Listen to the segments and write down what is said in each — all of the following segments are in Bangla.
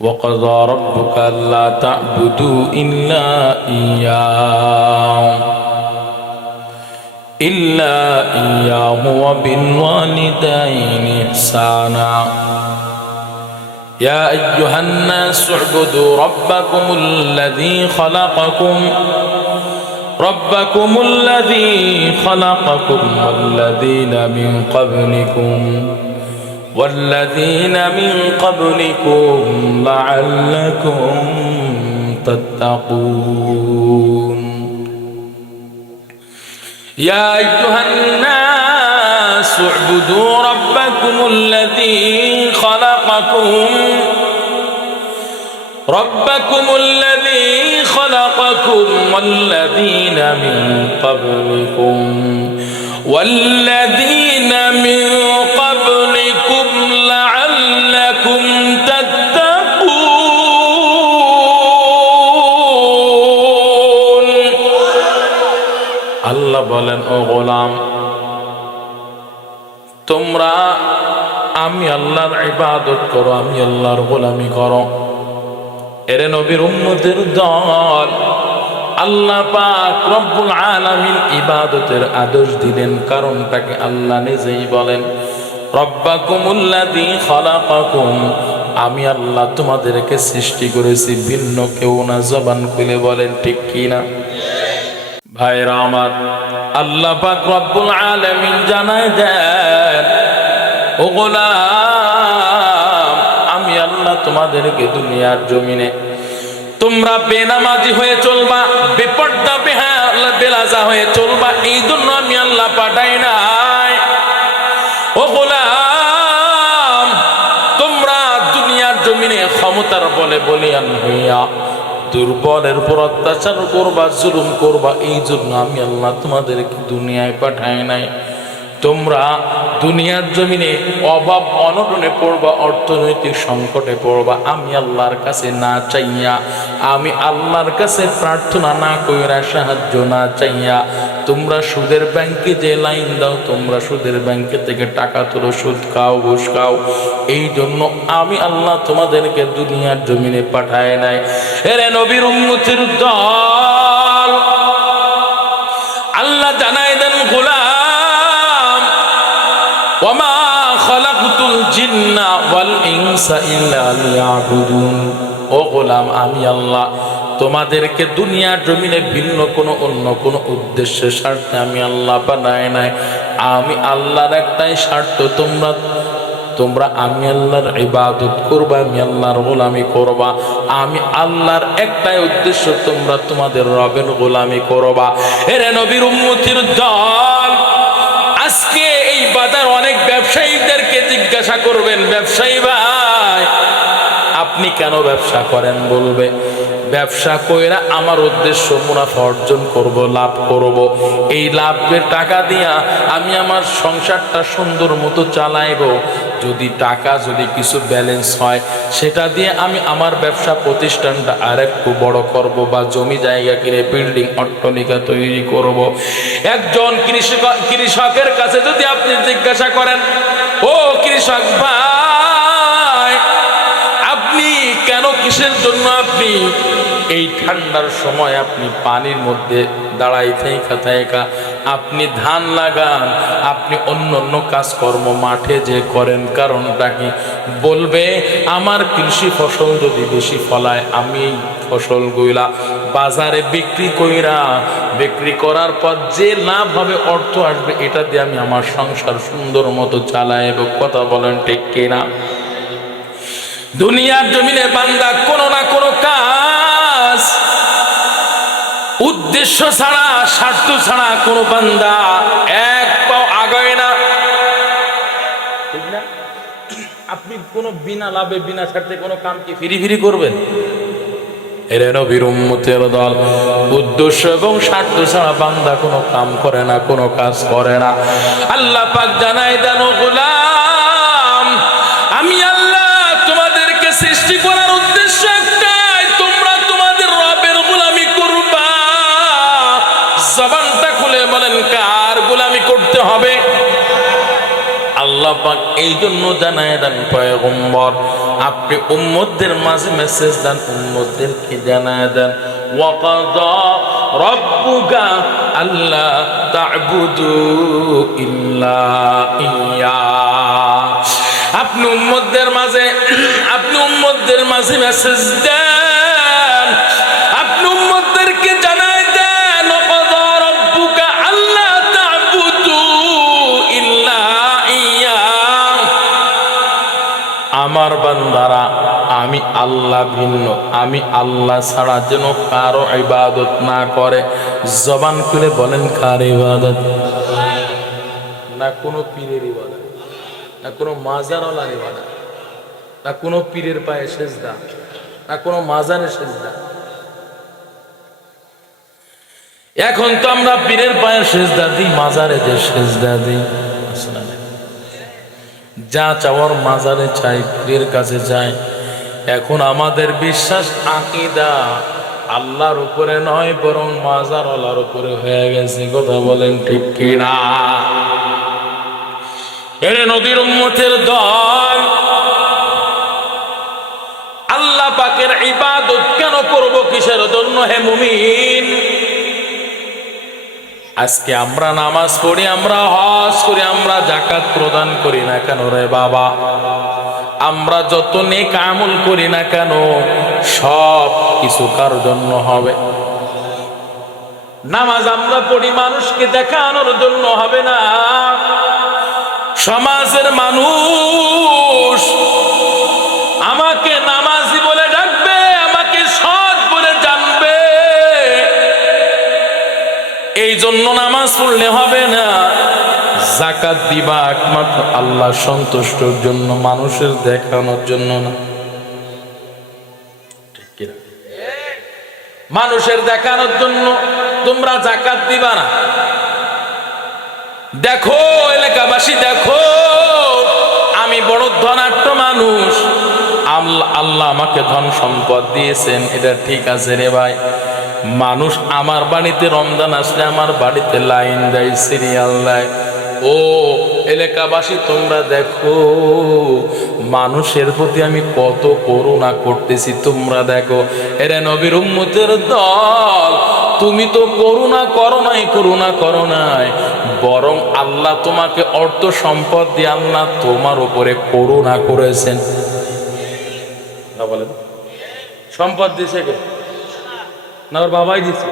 وقضى ربك ألا تعبدوا إلا إياه. إلا إياه وبالوالدين إحسانا. يا أيها الناس اعبدوا ربكم الذي خلقكم ربكم الذي خلقكم والذين من قبلكم. والذين من قبلكم لعلكم تتقون. يا أيها الناس اعبدوا ربكم الذي خلقكم ربكم الذي خلقكم والذين من قبلكم والذين من قبلكم আল্লাহ বলেন, ও গোলাম, তোমরা, আমি আল্লাহর ইবাদত করো, আমি আল্লাহর গোলামি করো। এরে নবীর উম্মতের দল, আল্লাহ পাক রব্বুল আলামিন ইবাদতের আদেশ দিলেন, কারণটাকে আল্লাহ নিজেই বলেন রব্বাকুমুল্লাযী খালাকাকুম, আমি আল্লাহ তোমাদেরকে সৃষ্টি করেছি, ভিন্ন কেউ না, জবান খুলে বলেন, ঠিক কি না? ভাইরা আমার, আল্লাহ পাক রব্বুল আলামিন জানায় দেন, ও গোলাম, আমি আল্লাহ তোমাদেরকে দুনিয়ার জমিনে তোমরা বেনামাজি হয়ে চলবা, বেপর্দা বেলাজা হয়ে চলবা, এই জন্য আমি আল্লাহ পাঠাই নাই। ও গোলাম, তোমরা দুনিয়ার জমিনে ক্ষমতার বলে বলিয়ান হইয়া দুর্বলের উপর অত্যাচার করবা জুলুম করবা এই জন্য আমি আল্লাহ তোমাদেরকে দুনিয়ায় পাঠায় নাই। তোমরা দুনিয়ার জমিনে অভাব অনটনে পড়বা, অর্থনৈতিক সংকটে পড়বা। আমি আল্লাহর কাছে না চাইয়া, আমি আল্লাহর কাছে প্রার্থনা না কইরা সাহায্য না চাইয়া, তোমরা সুদের ব্যাংকে যে লাইন দাও, তোমরা সুদের ব্যাংকে থেকে টাকা তুলো, সুদ খাও, ঘুষ খাও। এই জন্য আমি আল্লাহ তোমাদেরকে দুনিয়ার জমিনে পাঠায় নাই। এরে নবীর উন্নতির দল, আল্লাহ জানাই দেন, গোলাম খালাকতুল জিন্না ওয়াল ইনসা ইল্লা লিয়াবুদুন। ও গোলাম, আমি আল্লাহ, তোমাদেরকে দুনিয়ার জমিনে ভিন্ন কোনো, অন্য কোনো উদ্দেশ্যে স্বার্থে আমি আল্লাহ বানায় নাই। আমি আল্লাহর একটাই স্বার্থ, তোমরা তোমরা আমি আল্লাহর ইবাদত করবা, আমি আল্লাহর গোলামি করবা। আমি আল্লাহর একটাই উদ্দেশ্য, তোমরা তোমাদের রবের গোলামি করবা। এরে নবীর উম্মতির দল, আজকে এই বাজার অনেক ব্যবসায়ীদেরকে জিজ্ঞাসা করবেন, ব্যবসায়ী ভাই, আপনি কেন ব্যবসা করেন? বলবে, ব্যবসা কইরা আমার উদ্দেশ্য মুনাফা অর্জন করব, লাভ করব। এই লাভের টাকা দিয়া আমি আমার সংসারটা সুন্দর মতো চালাইব। যদি টাকা, যদি কিছু ব্যালেন্স হয়, সেটা দিয়ে আমি আমার ব্যবসা প্রতিষ্ঠানটা আরেকটু বড় করব বা জমি জায়গা কিনে বিল্ডিং, অট্টলিকা তৈরি করব। একজন কৃষক কৃষকের কাছে যদি আপনি জিজ্ঞাসা করেন কৃষক ভাই আপনি কেন কিসের জন্য আপনি এই ঠান্ডার সময় আপনি পানির মধ্যে দাঁড়াই থাইকা থাইকা আপনি ধান লাগান, আপনি অন্য অন্য কাজকর্ম মাঠে যে করেন, কারণটা কি? বলবে, আমার কৃষি ফসল যদি বেশি ফলায়, আমি ফসলগুলা বাজারে বিক্রি কইরা, বিক্রি করার পর যে লাভ হবে, অর্থ আসবে, এটা দিয়ে আমি আমার সংসার সুন্দর মতো চালাই। এবং কথা বলেন ঠিক কিনা? দুনিয়ার জমিনে বান্দা কোনো না কোনো কাজ উদ্দেশ্য ছাড়া, স্বার্থ ছাড়া কোনো বান্দা এক পাও আগায় না? আপনি কোনো বিনা লাভে, বিনা স্বার্থে কোনো কাম কি ফিরি ফিরি করবেন এরে কাজ করে না। আল্লাহ পাক জানাই দেন গোলাম আল্লাহ পাক এই জন্য জানায় দেন পয়গম্বর, আপনি উম্মতদের মাঝে মেসেজ দেন, উম্মতদেরকে জানায় দেন। ওয়াকাদা রব্বুকা আল্লাহ তা'বুদু ইল্লা ইয়া। আপনি উম্মতদের মাঝে, আপনি উম্মতদের মাঝে মেসেজ দেন। আল্লাহ ভিন্ন। আমি আল্লাহ ছাড়া যেন কারও ইবাদত না করে। জবান খুলে বলেন, কার ইবাদত? না কোনো পীরের ইবাদত, না কোনো মাজারওয়ালার ইবাদত, না কোনো পীরের পায়ে সেজদা, না কোনো মাজারে সেজদা। এখন তো আমরা পীরের পায়ে সেজদা দিই, মাজারে যে সেজদা দিই। যা চাওয়ার মাজারে চাই, পীরের কাছে চাই। এখন আমাদের বিশ্বাস আকিদা আল্লাহর উপরে নয়, বরং মাজার আল্লাহর উপরে হয়ে গেছে। কথা বলেন ঠিক কিনা? এরে নদীর উম্মতের দল, আল্লাহ পাকের ইবাদত কেন করব কিসের জন্য হে মুমিন? আজকে আমরা নামাজ পড়ি, আমরা হজ করি, আমরা জাকাত প্রদান করি না কেন রে বাবা? আমরা যত নেক আমল করি না কেন, সব কিছু কার জন্য হবে? নামাজ আমরা পড়ি মানুষকে দেখানোর জন্য হবে না। সমাজের মানুষ আমাকে নামাজি বলে ডাকবে, আমাকে সৎ বলে জানবে। এই জন্য নামাজ পড়লে হবে না। জাকাত দিবা একমাত্র আল্লাহ সন্তুষ্টর জন্য, মানুষের দেখানোর জন্য না? মানুষের দেখানোর জন্য তোমরা জাকাত দিবা না। দেখো, এলাকাবাসী, দেখো, আমি বড় ধনাঢ্য মানুষ। আল্লাহ আল্লাহ আমাকে ধন সম্পদ দিয়েছেন, এটা ঠিক আছে রে ভাই। মানুষ আমার বাড়িতে রমজান আসলে আমার বাড়িতে লাইন দেয়, সিরিয়াল দেয়। ও এলাকাবাসী, তোমরা দেখো, মানুষের প্রতি আমি কত করুণা করতেছি, তোমরা দেখো। এরা নবীর উম্মতের দল, তুমি তো করুণা করো নাই, করুণা করো নাই। বরং আল্লাহ তোমাকে অর্থ সম্পদ দিয়ে আল্লাহ তোমার উপরে করুণা করেছেন। না বলেন। সম্পদ দিছে কে? না, ওর বাবাই দিছে।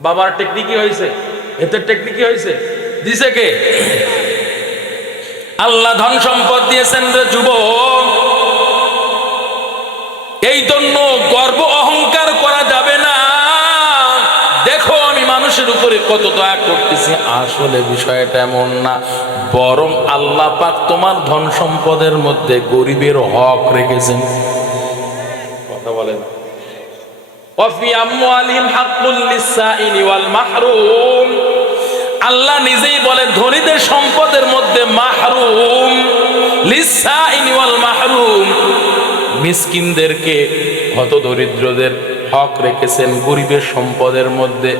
বাবার টেকনিকই হয়েছে এদের টেকনিকই হয়েছে দিছে কে আল্লাহ ধন সম্পদ দিয়েছেন রে যুবক এই জন্য গর্ব অহংকার করা যাবে না দেখো আমি মানুষের উপরে কত দয়া করতেছি আসলে বিষয়টা এমন না বরং আল্লাহ পাক তোমার ধন সম্পদের মধ্যে গরিবের হক রেখেছেন কথা বলেন وفي أموالهم حق للسائل والمحروم আল্লাহ নিজেই বলে ধনীদের সম্পদের মধ্যে মাহরুম লিসাইল ওয়াল মাহরুম। মিসকিনদেরকে হত দরিদ্রদের হক রেখেছেন, গরিবের সম্পদের মধ্যে।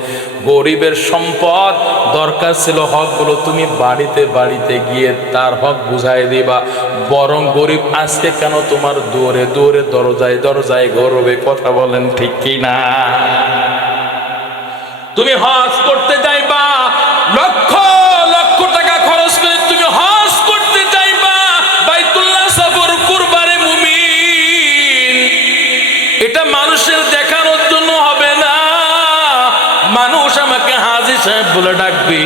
গরিবের সম্পদ দরকার ছিল হকগুলো তুমি বাড়িতে বাড়িতে গিয়ে তার হক বুঝাই দিবা। বরং গরিব আজকে কেন তোমার দৌড়ে দৌড়ে দরজায় দরজায় গৌরবে, কথা বলেন ঠিক কি না তুমি হজ করতে আমাকে হাজি সাহেব বলে ডাকবে,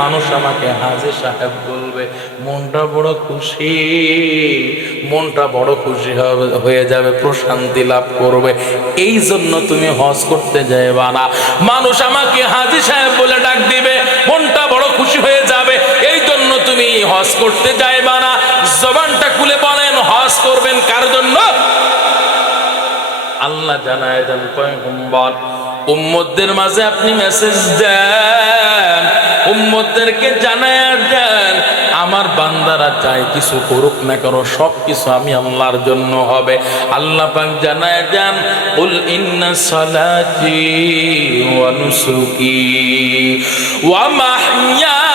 মানুষ আমাকে হাজি সাহেব বলবে, মনটা বড় খুশি, মনটা বড় খুশি হয়ে যাবে, প্রশান্তি লাভ করবে। এই জন্য তুমি হজ করতে যাইবা না। মানুষ আমাকে হাজি সাহেব বলে ডাক দিবে, মনটা বড় খুশি হয়ে যাবে। এই জন্য তুমি হজ করতে যাইবা না। জবানটা খুলে বলেন, হজ করবেন কার জন্য? আল্লাহ জানায় দেন, পয়গম্বর, উম্মতদের মাঝে আপনি মেসেজ দেন, উম্মতদেরকে জানায় দেন, আমার বান্দারা চাই কিছু করুক না করো সব কিছু আমি আল্লাহর জন্য হবে। আল্লাহ পাক জানায় দেন, উল ইন্না সালাতি ওয়া নুসুকি ওয়া মাহইয়ায়া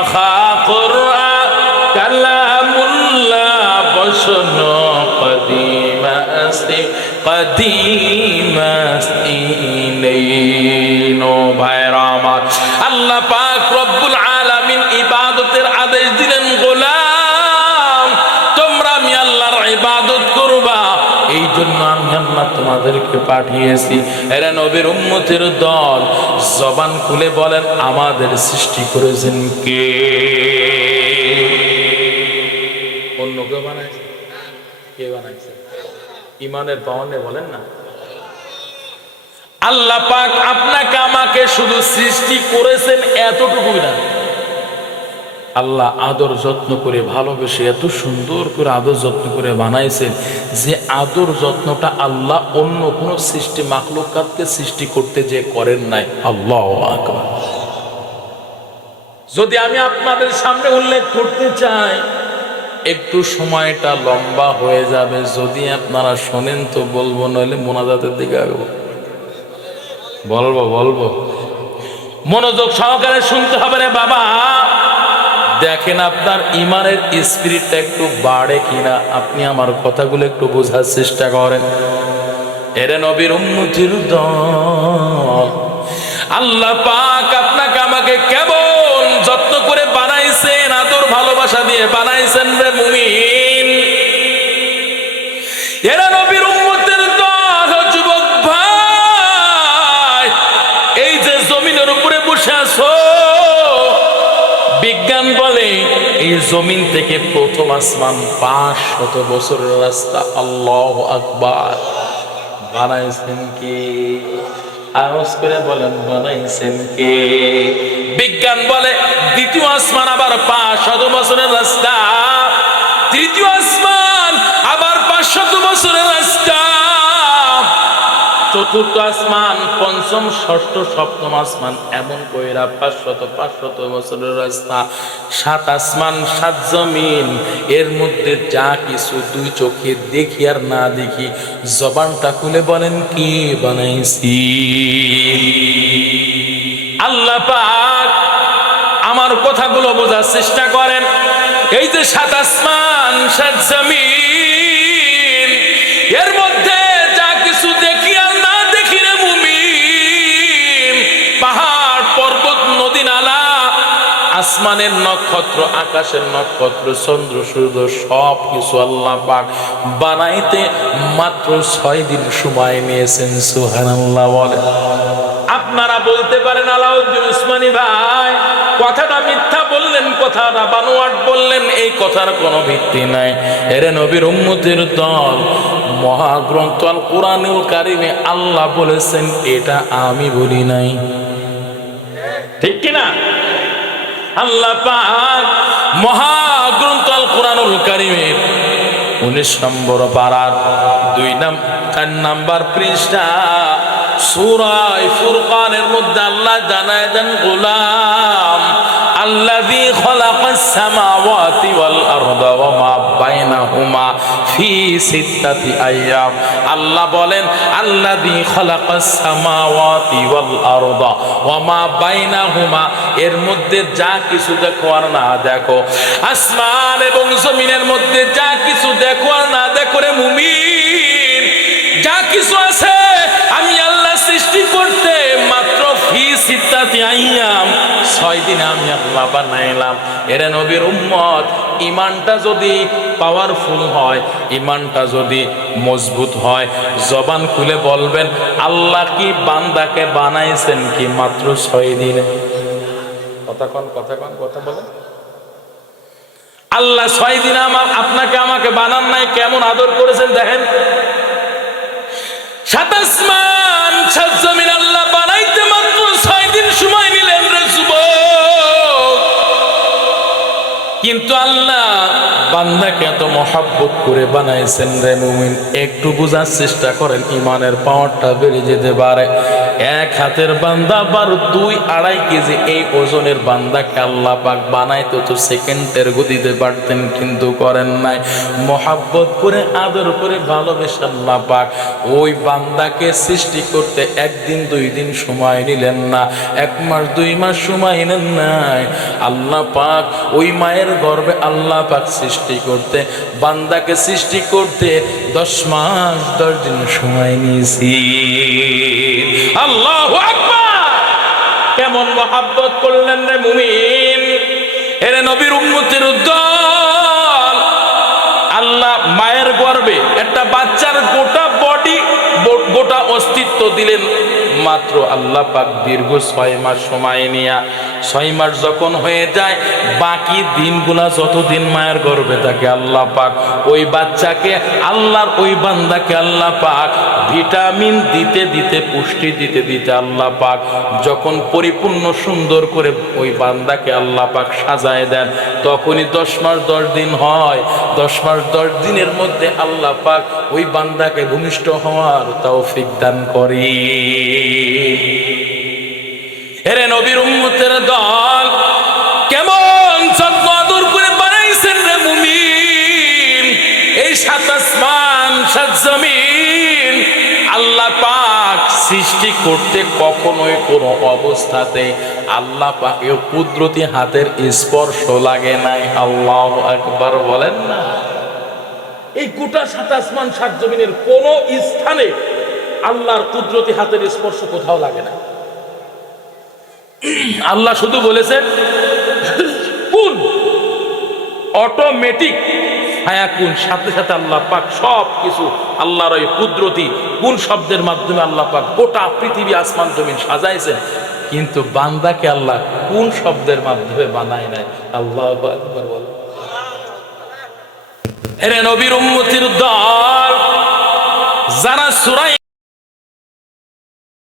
মখা কুরআ কালামুল্লাহ বসন কদিমাস্তি কদিমাস্তি নেই। পাঠিয়েছি। এরা নবীর উম্মতের দল। জবান খুলে বলেন, আমাদের সৃষ্টি করেছেন কে? অন্য কেউ বানাইছে? কে বানাইছে? ইমানের পাওয়ানে বলেন না। আল্লাহ পাক আপনাকে আমাকে শুধু সৃষ্টি করেছেন এতটুকু না। আল্লাহ আদর যত্ন করে ভালোবেসে এত সুন্দর করে আদর যত্ন করে বানাইছেন যে আদর যত্নটা আল্লাহ অন্য কোনো সৃষ্টি মাকলুকাতকে সৃষ্টি করতে যে করেন নাই। আল্লাহ যদি আমি আপনাদের সামনে উল্লেখ করতে চাই, একটু সময়টা লম্বা হয়ে যাবে, যদি আপনারা শোনেন তো বলব, নইলে মোনাজাতের দিকে আগবো। বলব বলব। মনোযোগ সহকারে শুনতে হবে রে বাবা। দেখেন আপনার ইমানের স্পিরিটটা একটু বাড়ে কিনা, আপনি আমার কথাগুলো একটু বোঝার চেষ্টা করেন। এরে নবীর উন্নতির আল্লাহ পাক আপনাকে আমাকে কেমন যত্ন করে বানাইছেন, আদর ভালোবাসা দিয়ে বানাইছেন রে মুমিন। এরা যুবক ভাই, এই যে জমিনের উপরে বসে আছো বিজ্ঞান বলে, এই জমিন থেকে প্রথম আসমান পাঁচ শত বছরের রাস্তা। আল্লাহ আকবার। বানাইছেন কি? আওয়াজ করে বলেন, বানাইছেন কে? বিজ্ঞান বলে, দ্বিতীয় আসমান আবার পাঁচ শত বছরের রাস্তা। তৃতীয় আসমান চতুর্থ আসমান, পঞ্চম, ষষ্ঠ, সপ্তম আসমান, এমন কইরা পাঁচশত পাঁচশত বছরের রাস্তা। সাত আসমান, সাত জমিন, এর মধ্যে যা কিছু দুই চোখে দেখি আর না দেখি, জবানটা খুলে বলেন, কি বানাইছি? আল্লাহ পাক আমার কথাগুলো বোঝার চেষ্টা করেন। এই যে সাত আসমান, সাত জমিন, এর মধ্যে আসমানের নক্ষত্র, আকাশের নক্ষত্র, চন্দ্র, সূর্য, সব কিছু আল্লাহ পাক বানাইতে মাত্র ছয় দিন সময় নিয়েছেন সুহানাল্লাহ বলে। আপনারা বলতে পারেন, আলাউদ্দিন উসমানী ভাই, কথাটা মিথ্যা বললেন, কথাটা বানোয়াট বললেন, এই কথার কোনো ভিত্তি নাই। এরে নবীর উম্মতের দল, মহাগ্রন্থ আল কোরআনুল কারিমে আল্লাহ বলেছেন, এটা আমি বলি নাই। ঠিক কিনা? আল্লাহ পাক মহাগ্রন্থ আল কোরআনুল কারিমের উনিশ নম্বর পাড়ার দুই নাম নাম্বার পৃষ্ঠা, সুরায় ফুরকানের মধ্যে আল্লাহ জানায় দেন, গোলাম বলেন এর মধ্যে যা কিছু দেখো আর না দেখো। আসমান এবং জমিনের মধ্যে যা কিছু দেখো আর না দেখো রে মুমিন। যা কিছু আছে আমি আল্লাহ সৃষ্টি করতে মাত্র ফি সিত্তাতি আইয়া ছয় দিনে আমি আল্লাহ বানাইলাম এরা নবীর উম্মত, ইমানটা যদি পাওয়ারফুল হয়, ইমানটা যদি মজবুত হয়, জবান খুলে বলবেন, আল্লাহ কি বান্দাকে বানাইছেন কি মাত্র ছয় দিনে? কথা কন কথা কন, কথা বলে আল্লাহ ছয় দিনে আমার, আপনাকে আমাকে বানান নাই, কেমন আদর করেছেন দেখেন। সাত আসমান, সাত জমিন, আল্লাহ কিন্তু আল্লাহ বান্দাকে এত মহাব্বত করে বানাইছেন রে মুমিন, একটু বোঝার চেষ্টা করেন, ইমানের পাওয়ারটা বেড়ে যেতে পারে। এক হাতের বান্দা বার দুই আড়াই কেজি, এই ওজনের বান্দাকে আল্লাহ পাক বানাইতে তো সেকেন্ডের গতিতে পারতেন, কিন্তু করেন নাই। মহাব্বত করে, আদর করে, ভালোবেসে আল্লাহ পাক ওই বান্দাকে সৃষ্টি করতে একদিন, দুই দিন সময় নিলেন না। এক মাস, দুই মাস সময় নেন নাই। আল্লাহ পাক ওই মায়ের গর্বে আল্লাহ পাক সৃষ্টি সৃষ্টি করতে, বান্দাকে সৃষ্টি করতে দশ মাস, দশ দিন সময় নিয়েছি। আল্লাহ কেমন মহাব্বত করলেন রে মুমিন? এরে নবীর উম্মতের দল আল্লাহ মায়ের গর্বে একটা বাচ্চার গোটা বডি গোটা অস্তিত্ব দিলেন। মাত্র আল্লাহ পাক দীর্ঘ ছয় মাস সময় নিয়া, ছয় মাস যখন হয়ে যায়, বাকি দিনগুলা যতদিন মায়ের গর্ভে থাকে আল্লাহ পাক, ওই বাচ্চাকে, আল্লাহর ওই বান্দাকে আল্লাহ পাক ভিটামিন দিতে দিতে, পুষ্টি দিতে দিতে আল্লাহ পাক যখন পরিপূর্ণ সুন্দর করে ওই বান্দাকে আল্লাহ পাক সাজায় দেন, তখনই দশ মাস দশ দিন হয়। দশ মাস দশ দিনের মধ্যে আল্লাহ পাক ওই বান্দাকে ভূমিষ্ঠ হওয়ার তৌফিক দান করে হেরে নবীর উম্মতের দল সৃষ্টি করতে কখনোই কোনো অবস্থাতে আল্লাহ পাকের কুদরতি হাতের স্পর্শ লাগে নাই। আল্লাহ একবার বলেন না। এই গোটা সাত আসমান, সাত জমিনের কোন স্থানে আল্লাহর কুদরতি হাতের স্পর্শ কোথাও লাগে না। আল্লাহ শুধু বলেছে কোন অটোমেটিক হায়া কোন? সাথে সাথে আল্লাহ পাক সব কিছু আল্লাহর ওই কুদরতি কোন শব্দের মাধ্যমে আল্লাহ পাক গোটা পৃথিবী আসমান জমিন সাজাইছেন। কিন্তু বান্দাকে আল্লাহ কোন শব্দের মাধ্যমে বানায় নাই? আল্লাহ এরে নবীর উম্মতির দল যারা সুরাই